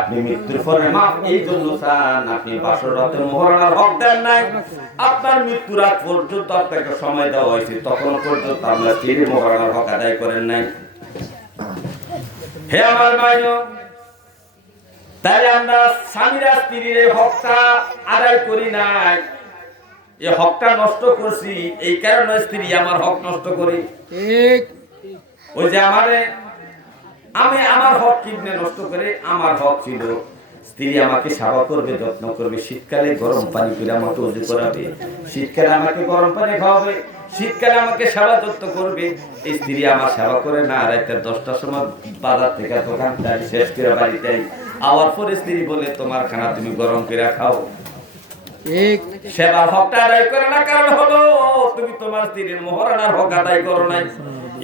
আপনি মৃত্যুর পরে মাপ এই জন্য চান। আপনি বাসর রাতে মহারণার হক দেন নাই। আপনার মৃত্যুর আগ পর্যন্ত আপনাকে সময় দেওয়া হয়েছে। তখন পর্যন্ত আমরা স্ত্রীর মহারণার হক আদায় করেন নাই। হে আমার ভাইও তাই আমরা স্বামীরা স্ত্রীর হকটা আদায় করি নাই। এই হকটা নষ্ট করছি এই কারণে স্ত্রী আমার হক নষ্ট করি। ঠিক। ওই যে আমারে আমি আমার হক কিনে নষ্ট করে আমার হক ছিল। স্ত্রী আমাকে সেবা করবে যত্ন করবে শীতকালে গরম পানি করে আমাকে উজু করাবে শীতকালে আমাকে গরম পানি খাওয়াবে শীতকালে আমাকে সেবা যত্ন করবে। এই স্ত্রী আমার সেবা করে না রাতে দশটার সময় বাজার থেকে দোকান যাই শেষ করে বাড়ি যাই আওয়ার পরে স্ত্রী বলে তোমার খানা তুমি গরম করে খাও। সেবা হকটা আদায় করে না কারণ হলো তুমি তোমার স্ত্রীর মহারানার হক আদায় করো নাই।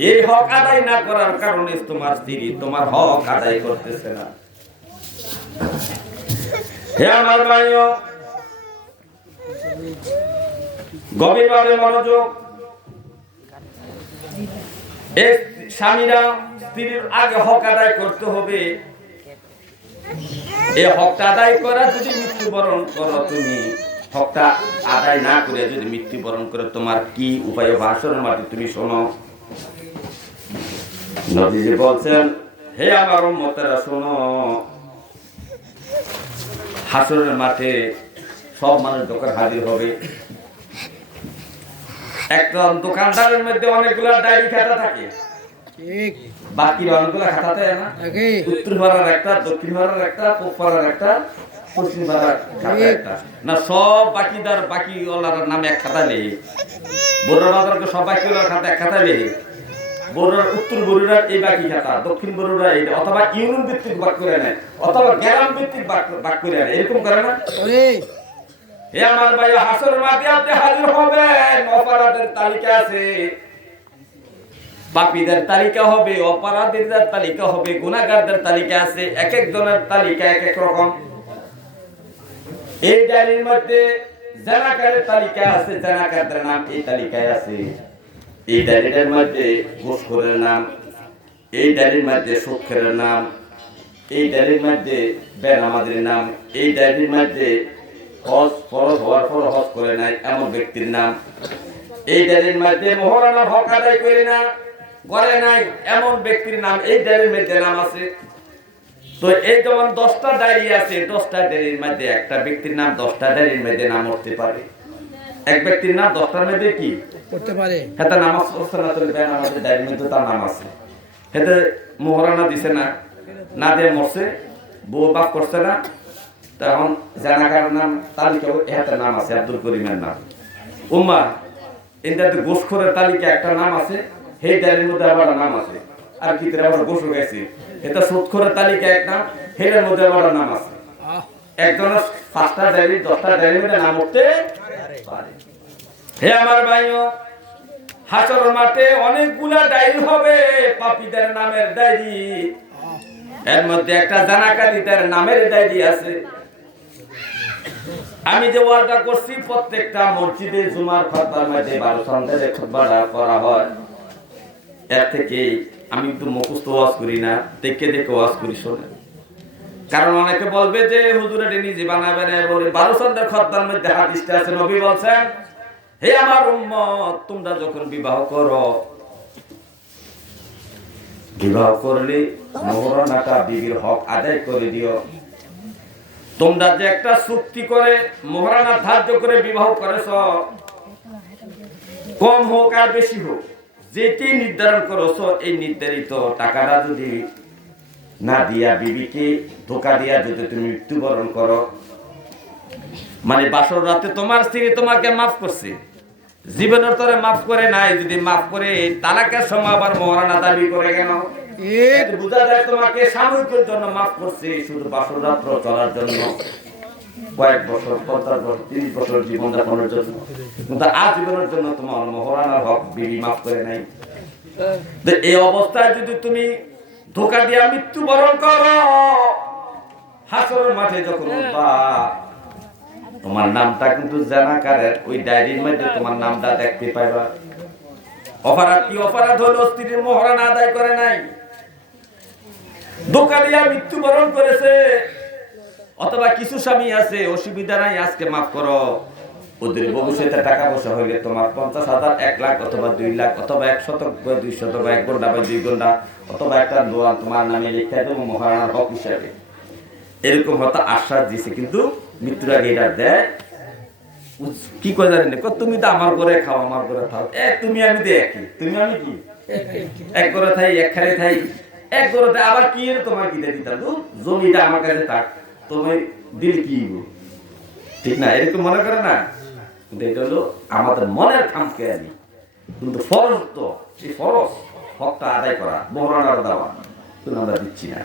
এই হক আদায় না করার কারণে তোমার স্ত্রী তোমার হক আদায় করতেছে না। হে আমার ভাইও, গভীরভাবে মনোযোগ। স্বামীরা স্ত্রীর আগে হক আদায় করতে হবে। এই হকটা আদায় করা যদি মৃত্যুবরণ করো তুমি, হকটা আদায় না করে যদি মৃত্যুবরণ করে, তোমার কি উপায় ভাষণ মাটি তুমি শোনো। নদীজি বলছেন হে আমার মতেরা শোনো। হাসরের মাঠে সব মানুষ দোকান হাজির হবে। একটা দোকানদারের মধ্যে অনেকগুলো ডায়েরি খাতা থাকে। বাকি অনেকগুলো খাতা থাকে না? উত্তর পাড়ার একটা দক্ষিণ পাড়ার একটা পূব পাড়ার একটা পশ্চিম পাড়ার খাতা একটা। না সব বাকিদার বাকি ওলার নামে এক খাতা নেই বড় বাজারকে সব বাকি ওলার খাতা এক খাতা নেই বড়ুরার উত্তর বড়ুরার এই বাকি খাতা দক্ষিণ বড়ুরা এই অথবা ইউনিয়ন ভিত্তিক করে নেয় অথবা গ্রাম ভিত্তিক করে নেয় এরকম করে না? হে আমার ভাই হাসর আপনি হাজির হবেন অপরাধের তালিকা আছে। পাপীদের তালিকা হবে অপরাধীদের তালিকা হবে গুণাগারদের তালিকা আছে এক এক জনের তালিকা এক এক রকম। এই ডায়েরির মধ্যে জানাকারের তালিকা আছে জানাকারদের নাম এই তালিকায় আছে। এই ডায়েরিটার মধ্যে ঘুষখোরের নাম, এই ডায়েরির মধ্যে সুক্ষের নাম, এই ডায়েরির মধ্যে বেনামাদের নাম, এই ডায়েরির মধ্যে হজ ফরজ হওয়ার পর হজ করে নাই এমন ব্যক্তির নাম। এই ডায়েরির মধ্যে মহারানার হক আদায় করে না করে নাই এমন ব্যক্তির নাম, এই ডায়েরির মধ্যে নাম আছে। তো এই যেমন দশটা ডায়েরি আছে, দশটা ডায়েরির মধ্যে একটা ব্যক্তির নাম, দশটা ডায়েরির মধ্যে নাম উঠতে পারে। এক ব্যক্তির নাম দশটার মধ্যে কি? করতে পারে। হেতে নামাজ পড়ছে না চলবে আমাদের ডায়েরির মধ্যে তার নাম আছে। হেতে মোহরানা দিছে না না দিয়ে মরছে বউ বাপ করছে না তখন জানাকার নাম তালিকা হেতে নাম আছে আব্দুল করিমের নাম। উম্মা এটাতে গোসখোরের তালিকা একটা নাম আছে সেই ডায়েরির মধ্যে আবার নাম আছে। আর কি আবার গোসল গেছে। এটা সুদখোরের তালিকা একটা হের মধ্যে আবার নাম আছে। একজনের পাঁচটা ডায়েরি, দশটা ডায়েরির মধ্যে নাম উঠতে পারে। হে আমার ভাইও হাসর মাঠে অনেকগুলা ডায়েরি হবে, পাপীদের নামের ডায়েরি। এর মধ্যে একটা জানাকারীদের নামের ডায়েরি আছে। আমি যে ওয়ার্ডটা করছি, প্রত্যেকটা মসজিদে জুমার খতবার মধ্যে বারো সন্ধ্যে খতবাটা করা হয়। এর থেকে আমি একটু মুখস্থ ওয়াজ করি না, দেখে দেখে ওয়াজ করি শোনে কারণ অনেকে বলবে যে হুজুরে নিজে বানাবে না, বলে বারো সন্ধ্যার খতবার মধ্যে হাদিসটা আছে, নবী বলছেন, হে আমার উম্মত, তোমরা যখন বিবাহ করো, বিবাহ করলে মোহরানাটা বিবির হক আদায় করে দিও। তোমরা যে একটা চুক্তি করে মোহরানা ধার্য করে বিবাহ করেছ, কম হোক আর বেশি হোক, যেটি নির্ধারণ করেছ, এই নির্ধারিত টাকাটা যদি না দিয়া বিবিকে ধোকা দিয়া যদি তুমি মৃত্যুবরণ করো। মানে বাসর রাতে তোমার স্ত্রী তোমাকে মাফ করছে। জীবনের তরে মাফ করে নাই যদি মাফ করে তালাকের সময় আবার মহারানা দাবি করে কেন? বোঝা যায় তোমাকে সাময়িকের জন্য মাফ করছে শুধু বাসর রাত্র চলার জন্য। কয়েক বছর পঞ্চাশ বছর তিরিশ বছর জীবন যাপনের জন্য। কিন্তু আজীবনের জন্য তোমার মহারানার হক বিবি মাফ করে নাই। এই অবস্থায় যদি তুমি ধোকা দিয়া মৃত্যুবরণ করো। হাসরের মাঠে যখন তোমার নামটা কিন্তু জানাকারের, ওই ডায়েরির মধ্যে তোমার নামটা দেখতে পাইবা। অপরাধ কি অপরাধ হলো? স্ত্রীর আদায় করে নাই। করেছে। অথবা কিছু স্বামী আছে, অসুবিধা নাই, আজকে মাফ করো। ওদের ভবিষ্যতে টাকা পয়সা হইলে তোমার পঞ্চাশ হাজার, এক লাখ অথবা দুই লাখ অথবা এক শতক বা দুই শত বা এক ঘণ্টা বা দুই ঘণ্টা অথবা একটা দোয়া তোমার নামে লিখে দেবো মহারানার হক হিসাবে। এরকম হয়তো আশ্বাস দিছে, কিন্তু মৃত্যুর এটা দেয়। কি করে জানি তুমি তো আমার করে খাও, আমার করে খাও এ, তুমি আমি দে একই, তুমি আমি কি? এক করে থাই, এক খালে থাই। এক থাই, আবার কি তোমার কি দিয়ে দিতাম জমিটা আমার কাছে থাক তুমি দিল কি? ঠিক না, এরকম মনে করে না? কিন্তু এটা হলো, আমাদের মনের খামকে আনি কিন্তু ফরজ তো, সেই ফরজ হকটা আদায় করা মোহরানার দেওয়া। কিন্তু আমরা দিচ্ছি না।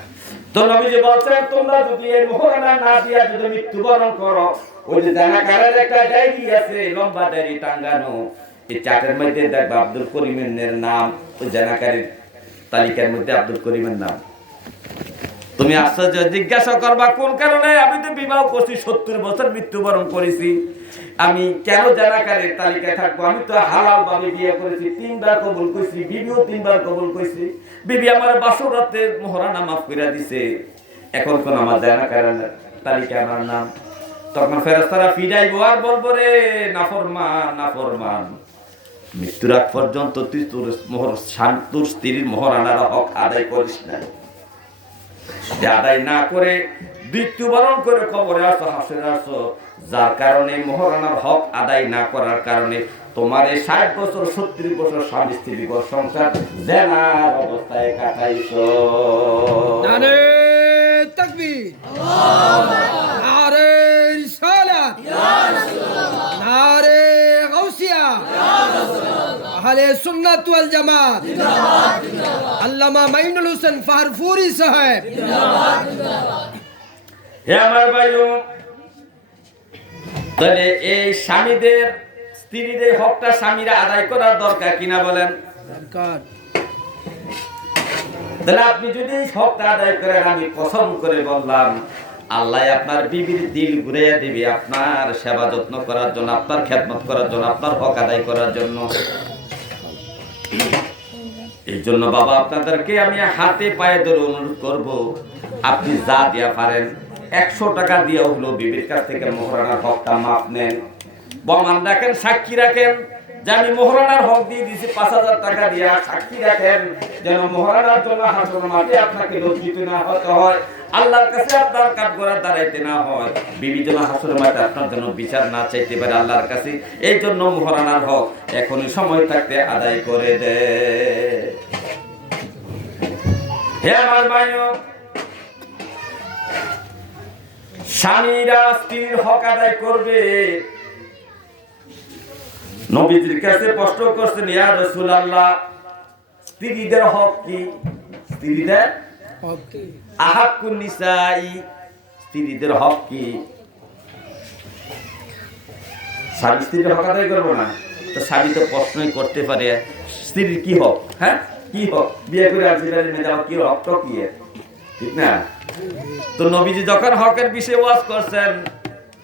তো নবীজি বলছেন, তোমরা যদি এই না দিয়া যদি মৃত্যুবরণ করো, ওই যে জানাকারের একটা ডায়েরি আছে, লম্বা ডায়েরি টাঙ্গানো, এই মধ্যে দেখবে আব্দুল করিমের নাম, ওই জানাকারের তালিকার মধ্যে আব্দুল করিমের নাম। তুমি আশ্চর্য, জিজ্ঞাসা করবা, কোন কারণে? আমি তো বিবাহ করছি, সত্তর বছর মৃত্যুবরণ করেছি। আমি কেন জানাকারের তালিকায় থাকব? আমি তো হালাল ভাবে বিয়ে করেছি, তিনবার কবুল করেছি, বিবিও তিনবার কবুল করেছি। বিবি আমার বাসর রাতে মহারানা মাফ করে দিছে। এখন কোন আমার জানাকারের তালিকা আমার নাম। তখন ফেরস্তারা ফিরাইবো, আর বলব রে নাফরমান নাফরমান। মৃত্যুর আগ পর্যন্ত তুই তোর মোহর শান্তুর স্ত্রীর মহারানার হক আদায় করিস না যে আদায় না করে মৃত্যুবরণ করে কবরে আসো হাসের আসো যার কারণে মহারানার হক আদায় না করার কারণে তোমার এই ষাট বছর সত্তর বছর স্বামী স্ত্রী বিপদ সংসার জেনার অবস্থায় কাটাইছো নারে তকবীর নারে রিসালাত নারে গাউসিয়া আহলে সুন্নাত ওয়াল জামাত। জিন্দাবাদ জিন্দাবাদ। আল্লামা মাইনুল হোসেন ফারফুরি সাহেব। জিন্দাবাদ জিন্দাবাদ। হে আমার ভাইও তাহলে এই স্বামীদের স্ত্রীদের হকটা স্বামীরা আদায় করার দরকার কিনা বলেন? দরকার। তাহলে আপনি যদি এই হকটা আদায় করেন আমি কসম করে বললাম আল্লাহ আপনার বিবির দিল ঘুরাইয়া দিবে আপনার সেবা যত্ন করার জন্য আপনার খেদমত করার জন্য আপনার হক আদায় করার জন্য। এই জন্য বাবা, আপনাদেরকে আমি হাতে পায়ে ধরে অনুরোধ করব, আপনি যা দিয়া পারেন, একশো টাকা দিয়ে হলো বিবেকার থেকে মহারানার হকটা মাপ নেন। বমান রাখেন সাক্ষী রাখেন। আমি মহারানার হক দিয়ে দিয়েছি, পাঁচ হাজার টাকা দিয়ে সাক্ষী রাখেন যেন মহারানার জন্য হাসন মাঠে আপনাকে লজ্জিত না হতে হয়। আল্লাহর কাছে আপনার দাঁড়াইতে না হয়। বিবি হাসন মাঠে আপনার জন্য বিচার না চাইতে পারে আল্লাহর কাছে, এই জন্য মহারানার হক এখনই সময় থাকতে আদায় করে দে। হে আমার ভাইও, স্বামীরা স্ত্রীর হক আদায় করবে। নবীজির কাছে প্রশ্ন করছেন ইয়া রাসূলুল্লাহ স্ত্রীদের হক কি? স্ত্রীদের? ওকে আহাক্কুন নিসাই স্ত্রীদের হক কি? স্বামী স্ত্রীর হক আদায় করব না? তো স্বামী তো প্রশ্নই করতে পারে স্ত্রীর কি হক? হ্যাঁ? কি হক? বিয়ে করে আসিলেন মেয়ে যাওয়া কি হক? তো কি ঠিক না? তো নবীজি যখন হকের বিষয়ে ওয়াজ করছেন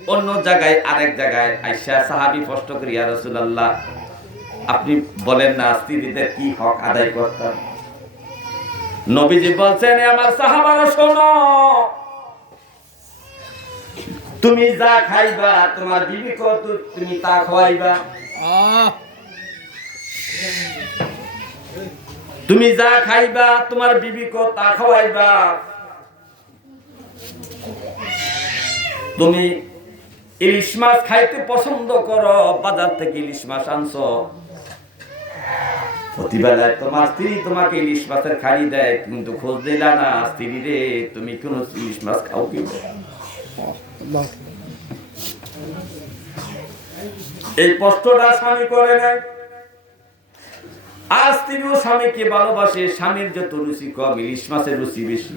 অন্য জায়গায় আরেক জায়গায় আইসা সাহাবি প্রশ্ন করি ইয়া রাসূলুল্লাহ আপনি বলেন না স্ত্রীদের কি হক আদায় করতাম? নবীজি বলছেন "এ আমার সাহাবারা শোনো। তুমি যা খাইবা তোমার বিবি কত তুমি তা খাওয়াইবা তুমি যা খাইবা তোমার বিবি কো তা খাওয়াইবা তুমি ইলিশ মাছ খাইতে পছন্দ করো, বাজার থেকে ইলিশ মাছ আনছো। তোমার স্ত্রী তোমাকে ইলিশ মাছের দেয়, কিন্তু খোঁজ দিলা না স্ত্রী রে, তুমি কোন ইলিশ মাছ খাও কি এই কষ্টটা স্বামী করে নাই। আজ তিনিও স্বামীকে ভালোবাসে, স্বামীর যত রুচি কম, ইলিশ মাছের রুচি বেশি।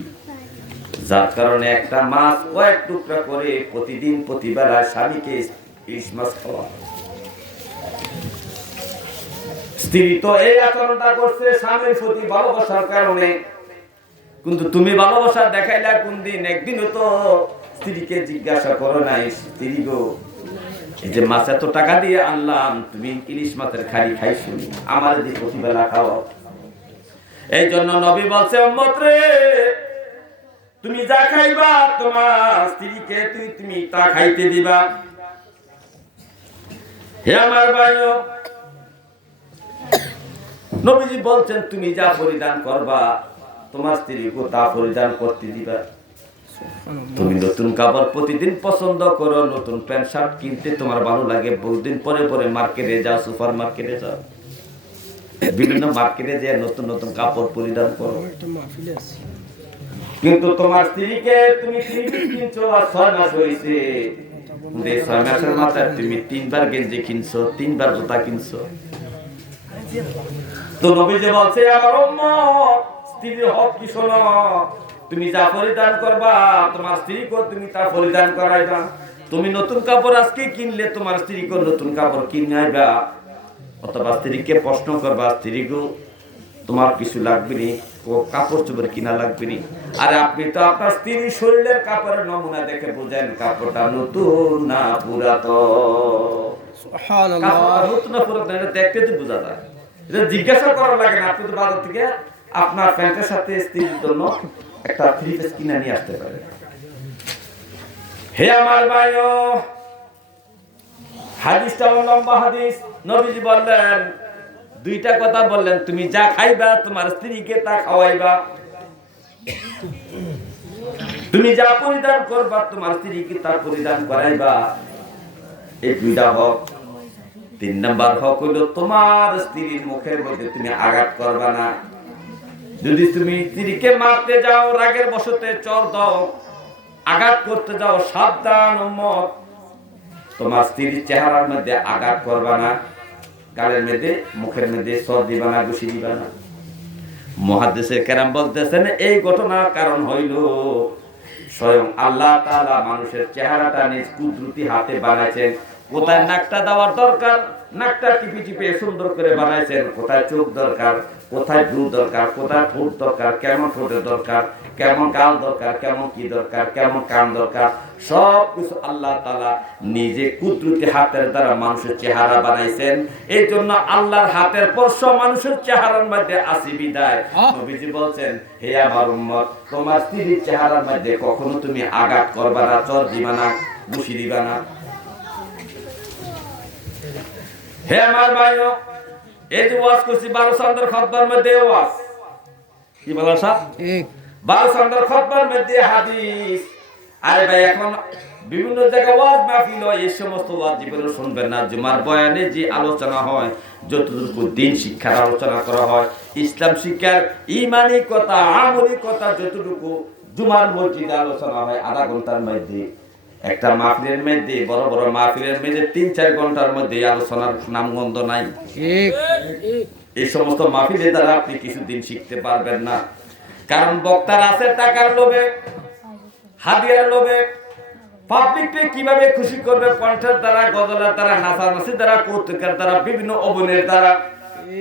যার কারণে একটা মাছ কয়েক টুকরা করে প্রতিদিন প্রতিবেলা স্বামীকে ইলিশ মাছ খাওয়া স্ত্রী তো এই আচরণটা করছে স্বামীর প্রতি ভালোবাসার কারণে। কিন্তু তুমি ভালোবাসা কোন দিন? একদিনও তো স্ত্রীকে জিজ্ঞাসা করো নাই, স্ত্রী গো, এই যে মাছ এত টাকা দিয়ে আনলাম, তুমি ইলিশ মাছের খালি খাইছো আমার যে প্রতিবেলা খাও এই জন্য নবী বলছে রে তুমি যা খাইবা, তোমার স্ত্রীকে তুই তুমি তা খাইতে দিবা। হে আমার ভাইও, নবীজি বলছেন, তুমি যা পরিধান করবা, তোমার স্ত্রীকে তা পরিধান করতে দিবা। তুমি নতুন কাপড় প্রতিদিন পছন্দ করো, নতুন প্যান্ট, শার্ট কিনতে তোমার ভালো লাগে। বহুদিন পরে পরে মার্কেটে যাও, সুপার মার্কেটে যাও। বিভিন্ন মার্কেটে যে নতুন নতুন কাপড় পরিধান করো। কিন্তু তোমার স্ত্রীকে তুমি কিনছো আর ছয় মাস হয়েছে ছয় মাসের মাথায় তুমি তিনবার গেঞ্জি কিনছো, তিনবার জুতা কিনছো। তো নবী যে বলছে, আমার স্ত্রীর হক কি শোনো? তুমি যা পরিধান করবা, তোমার স্ত্রীকে তুমি তা পরিধান করাইবা। তুমি নতুন কাপড় আজকে কিনলে তোমার স্ত্রীকে নতুন কাপড় কিনে আইবা অথবা স্ত্রীকে প্রশ্ন করবা স্ত্রীকে তোমার কিছু লাগবে নি? ও কাপড় চোপড় কিনা লাগবে নি? আর আপনি তো আপনার স্ত্রীর শরীরের কাপড়ের নমুনা দেখে বুঝেন কাপড়টা নতুন না পুরাতন? নতুন না পুরাতন দেখতে তো বোঝা যায়। এটা জিজ্ঞাসা করা লাগে না আপনি তো বাজার থেকে আপনার প্যান্টের সাথে স্ত্রীর জন্য একটা থ্রি পিস কিনে নিয়ে আসতে পারে হে আমার ভাইও হাদিসটা লম্বা হাদিস নবীজি বললেন দুইটা কথা বললেন, তুমি যা খাইবা, তোমার স্ত্রীকে তা খাওয়াইবা। তুমি যা পরিধান করবা, তোমার স্ত্রীকে তা পরিধান করাইবা। এই দুইটা হক। তিন নাম্বার হক হইল, তোমার স্ত্রীর মুখের মধ্যে তুমি আঘাত করবা না। যদি তুমি স্ত্রীকে মারতে যাও, রাগের বসতে চর দাও, আঘাত করতে যাও, সাবধান তোমার স্ত্রীর চেহারার মধ্যে আঘাত করবা না। গালের মধ্যে, মুখের মধ্যে সর দিবা না, ঘুষি দিবা না। মহাদেশের কেরাম বলতেছেন, এই ঘটনার কারণ হইল, স্বয়ং আল্লাহ তালা মানুষের চেহারাটা নিজ কুদরতি হাতে বানাইছেন। কোথায় নাকটা দেওয়ার দরকার? নাকটা টিপে টিপে সুন্দর করে বানাইছেন। কোথায় চোখ দরকার কোথায় ভ্রু দরকার কোথায় ঠোঁট দরকার কেমন ঠোঁটের দরকার কেমন গাল দরকার কেমন কি দরকার কেমন কান দরকার সব কিছু আল্লাহ তাআলা নিজে কুদরতি হাতের দ্বারা মানুষের চেহারা বানাইছেন। এই জন্য আল্লাহর হাতের স্পর্শ মানুষের চেহারার মধ্যে আসি বিদায়। নবীজি বলছেন হে আমার উম্মত তোমার স্ত্রীর চেহারার মধ্যে কখনো তুমি আঘাত করবা না চর দিবা না ঘুষি দিবা না হে আমার ভাইও এই যে ওয়াজ করছি বারো চন্দ্র খতবার মধ্যে ওয়াজ। কি বলো সাহ ঠিক বারো চন্দ্র খতবার মধ্যে হাদিস। আরে ভাই এখন বিভিন্ন জায়গায় ওয়াজ মাহফিল হয় এই সমস্ত ওয়াজ জীবনে শুনবেন না। জুমার বয়ানে যে আলোচনা হয় যতটুকু দিন শিক্ষার আলোচনা করা হয় ইসলাম শিক্ষার ইমানি কথা আমলি কথা যতটুকু জুমার মসজিদে আলোচনা হয় আধা ঘণ্টার মধ্যে একটা মাহফিলের মধ্যে বড় বড় মাহফিলের মধ্যে তিন চার ঘণ্টার মধ্যে আলোচনার নামগন্ধ নাই। এই সমস্ত মাহফিলের দ্বারা আপনি কিছুদিন শিখতে পারবেন না। কারণ বক্তার আছে টাকার লোভে হাতিয়ার লোভে পাবলিককে কীভাবে খুশি করবে কণ্ঠের দ্বারা গজলের দ্বারা নাচানাচির দ্বারা কৌতুকের দ্বারা বিভিন্ন অভিনয়ের দ্বারা।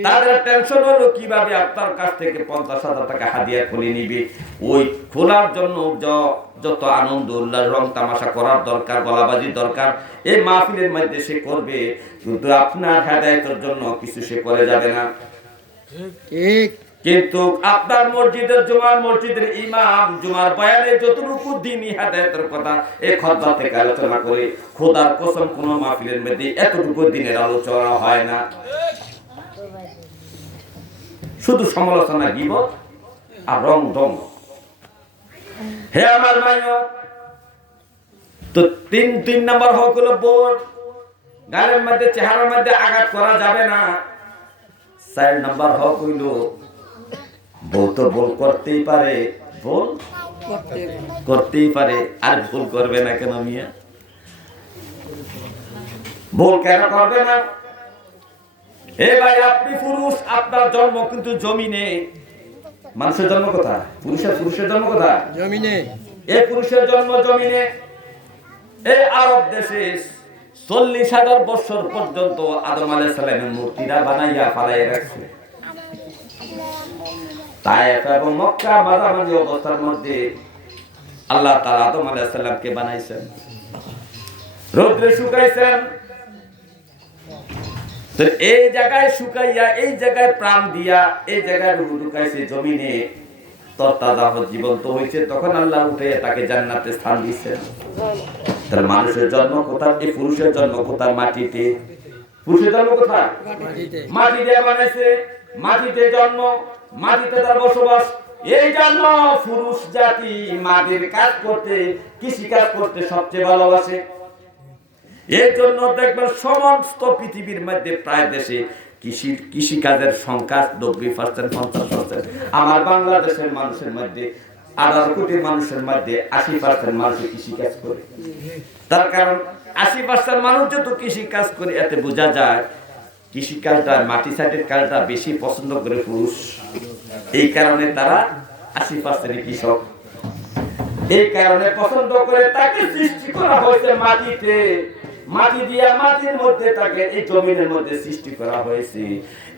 তাদের টেনশন হলো কীভাবে আপনার কাছ থেকে পঞ্চাশ হাজার টাকা হাদিয়া খুলে নিবে? ওই খোলার জন্য যত আনন্দ উল্লাস রং তামাশা করার দরকার গলাবাজির দরকার এই মাহফিলের মধ্যে সে করবে কিন্তু আপনার হেদায়তের জন্য কিছু সে করে যাবে না। ঠিক। কিন্তু আপনার মসজিদের জুমার মসজিদের ইমাম জুমার বয়ানে যতটুকু দিনই হেদায়তের কথা এই খতবা থেকে আলোচনা করে খোদার কসম কোন মাহফিলের মধ্যে এতটুকু দিনের আলোচনা হয় না। শুধু সমালোচনা দিব আর রং রং হে আমার ভাইও তো তিন তিন নম্বর হক হলো বোর্ড গালের মধ্যে চেহারার মধ্যে আঘাত করা যাবে না। চার নাম্বার হক হইল বউ তো ভুল করতেই পারে। ভুল করতে করতেই পারে। আর ভুল করবে না কেন মিয়া? ভুল কেন করবে না? এ ভাই আপনি পুরুষ আপনার জন্ম কিন্তু জমিনে। মানুষের জন্ম কোথায়? পুরুষের পুরুষের জন্ম কোথায়? জমিনে। এই পুরুষের জন্ম জমিনে। এই আরব দেশে চল্লিশ হাজার বছর পর্যন্ত আদম আলাহ সালামের মূর্তিরা বানাইয়া ফালাই রাখছে। তাই এবং মক্কা মাঝামাঝি অবস্থার মধ্যে আল্লাহ তাআলা আদম আলাহ সাল্লামকে বানাইছেন। রৌদ্রে শুকাইছেন। এই জায়গায় শুকাইয়া এই জায়গায় প্রাণ দিয়া এই জায়গায় রুহু ঢুকাইছে জমিনে তরতাজা জীবন্ত হয়েছে তখন আল্লাহ উঠে তাকে জান্নাতে স্থান দিয়েছেন তার মানুষের জন্ম কোথায়? এই পুরুষের জন্ম কোথায়? মাটিতে। পুরুষের জন্ম কোথায়? মাটি দিয়ে বানাইছে। মাটিতে জন্ম মাটিতে তার বসবাস। এই জন্য পুরুষ জাতি মাটির কাজ করতে কৃষি কাজ করতে সবচেয়ে ভালোবাসে। এর জন্য দেখবেন সমস্ত পৃথিবীর মধ্যে প্রায় দেশে কৃষি কৃষি কাজের সংখ্যা নব্বই পার্সেন্ট পঞ্চাশ পার্সেন্ট আমার বাংলাদেশের মানুষের মধ্যে, আঠারো কোটি মানুষের মধ্যে আশি পার্সেন্ট মানুষ কৃষি কাজ করে। তার কারণ আশি পার্সেন্ট মানুষ যত কৃষি কাজ করে, এতে বোঝা যায় কৃষি কাজটা মাটি সাইডের কাজটা বেশি পছন্দ করে পুরুষ। এই কারণে তারা আশি পার্সেন্ট কৃষক। এই কারণে পছন্দ করে তাকে সৃষ্টি করা হয়েছে মাটিতে। মাটি দিয়া মাটির মধ্যে তাকে এই জমিনের মধ্যে সৃষ্টি করা হয়েছে।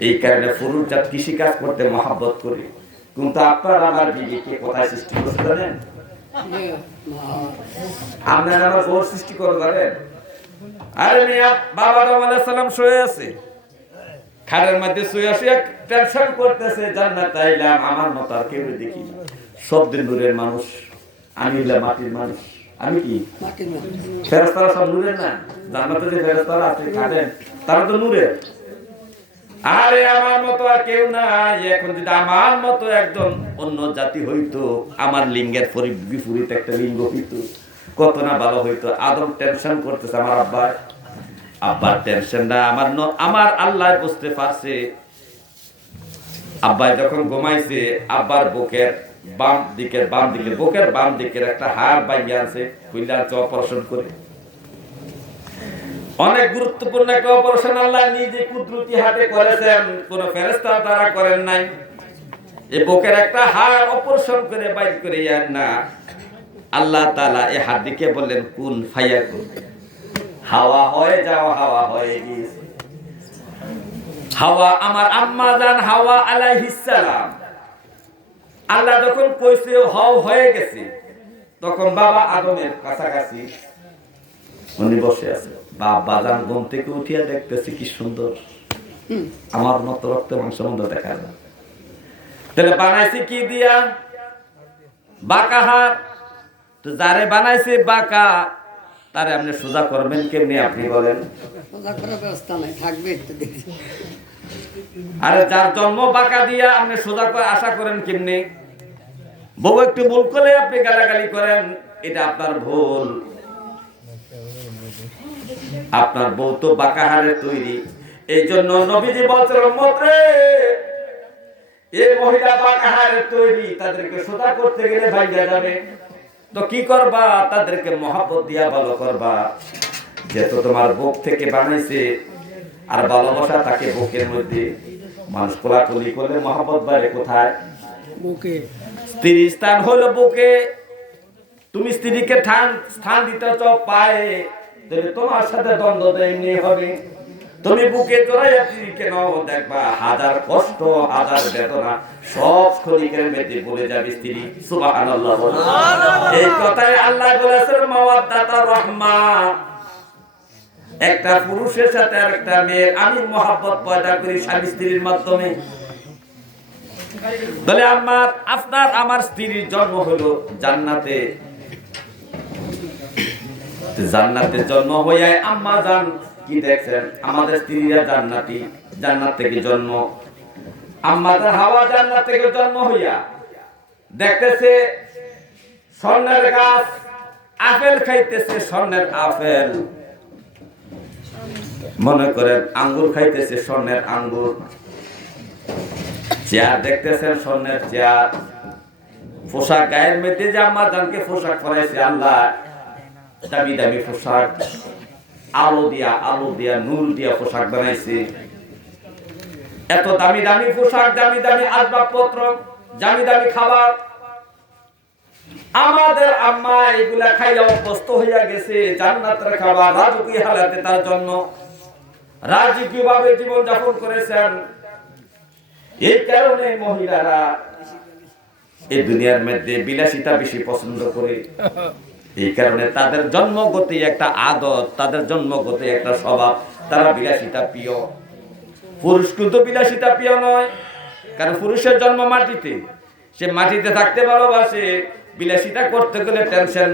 এই কারণে পুরুষ জাত কৃষি কাজ করতে মহাব্বত করে। কিন্তু আপনার আমার বিবিকে কোথায় সৃষ্টি করতে জানেন? আপনার আমার সৃষ্টি করে পারেন আরে মিয়া, বাবা আদম আলাইহিস সালাম শুয়ে আছে। খাটের মধ্যে শুয়ে শুয়ে টেনশন করতেছে, জান্নাত আইলাম, আমার মতো আর কেউ দেখি সব দিন দূরের মানুষ, আমি মাটির মানুষ। আমি কি? ফেরেস্তারা সব নূরের না? জান্নাতে যে ফেরেস্তারা আছে খাটেন তারা তো নূরের। আরে আমার মতো আর কেউ নাই, এখন যদি আমার মতো একজন অন্য জাতি হইতো, আমার লিঙ্গের পরি বিপরীত একটা লিঙ্গ হইতো, কত না ভালো হইতো। আদম টেনশন করতেছে আমার আব্বা আব্বার টেনশনটা আমার ন- আমার আল্লাহ বুঝতে পারছে। আব্বাই যখন ঘুমাইছে, আব্বার বুকের বাম দিকের বাম দিকের বুকের, বাম দিকের একটা হাড় বাইরে আছে খুললে আছে অপারেশন করে। অনেক গুরুত্বপূর্ণ একটা অপারেশন আল্লাহ নিজে কুদরতি হাতে করেছেন, কোন ফেরেস্তা দ্বারা করেন নাই। এই বুকের একটা হাড় অপারেশন করে, বাইর করে ইয়ার না। আল্লাহ তাআলা এই হাড়টিকে বললেন, কুন ফাইয়া কুন হাওয়া হয়ে যাও, হাওয়া হয়ে গিয়েছে। হাওয়া, আমার আম্মা জান হাওয়া আলাইহিস সালাম। আল্লাহ যখন কইছে হও হয়ে গেছে তখন বাবা আদমের কাছাকাছি উনি বসে আছে। বাবা জান ঘুম থেকে উঠিয়া দেখতেছে কি সুন্দর। আমার মতো রক্ত মাংস মতো দেখা যায়। তাহলে বানাইছে কি দিয়া? বাঁকা হার তো যারে বানাইছে বাঁকা তারে আপনি সোজা করবেন কেমনি আপনি বলেন? সোজা করার ব্যবস্থা নাই থাকবে একটু আরে যার জন্ম বাঁকা দিয়া আপনি সোজা করে আশা করেন কেমনি? বউ একটু ভুল করলে আপনি গালাগালি করেন, এটা আপনার ভুল। আপনার বউ তো বাঁকা হারে তৈরি। এই জন্য নবীজি বলছেন মতে এই মহিলা বাঁকা হারে তৈরি, তাদেরকে সোজা করতে গেলে ভাইয়া যাবে। তো কি করবা? তাদেরকে মহাব্বত দিয়া ভালো করবা। যেহেতু তোমার বুক থেকে বানাইছে আর ভালোবাসা তাকে বুকের মধ্যে মানুষ কোলাকুলি করলে মহাব্বত বাড়ে কোথায়? বুকে। স্ত্রীর স্থান হলো বুকে। তুমি স্ত্রীকে ঠান স্থান দিতে চাও পায়ে তাহলে তোমার সাথে দ্বন্দ্ব এমনি হবে। তুমি বুকে জড়াইয়া স্ত্রীকে নাও দেখবা হাজার কষ্ট হাজার বেদনা সব ক্ষণিকের মধ্যে বলে যাবে স্ত্রী সুবহানাল্লাহ। বলো। এই কথাই আল্লাহ বলেছেন মাওয়াদ্দাতা রহমা একটা পুরুষের সাথে আর একটা মেয়ের আমি মহাব্বত পয়দা করি স্বামী স্ত্রীর মাধ্যমে। তাহলে আমার, আপনার, আমার স্ত্রীর জন্ম হলো জান্নাতে। জান্নাতে জন্ম হইয়া আম্মা জান, কি দেখছেন? আমাদের স্ত্রীরা জান্নাতি, জান্নাত থেকে জন্ম। আম্মা জান হাওয়া জান্নাত থেকে জন্ম হইয়া দেখতেছে স্বর্ণের গাছ, আপেল খাইতেছে স্বর্ণের আপেল। মনে করেন আঙ্গুর খাইতেছে, স্বর্ণের আঙ্গুর। চেয়ার দেখতেছেন স্বর্ণের চেয়ার। পোশাক, গায়ের মধ্যে যে আম্মা জানকে পোশাক পরাইছে, আল্লাহ, দামি দামি পোশাক, আলো দিয়া আলো দিয়া, নূর দিয়া পোশাক বানাইছে। এত দামি দামি পোশাক, দামি দামি আসবাবপত্র, দামি দামি খাবার। আমাদের আম্মা এগুলা খাইয়া অভ্যস্ত হইয়া গেছে, জান্নাতের খাবার, রাজকীয় হালাতে তার জন্য। রাজকীয় ভাবে জীবন যাপন করেছেন? এই কারণে মহিলারা এই দুনিয়ার মধ্যে বিলাসিতা বেশি পছন্দ করে। এই কারণে তাদের জন্মগত একটা আদত, তাদের জন্মগত একটা স্বভাব, তারা বিলাসিতা প্রিয়। পুরুষ কিন্তু বিলাসিতা প্রিয় নয়, কারণ পুরুষের জন্ম মাটিতে। সে মাটিতে থাকতে ভালোবাসে, বিলাসিতা করতে গেলে টেনশন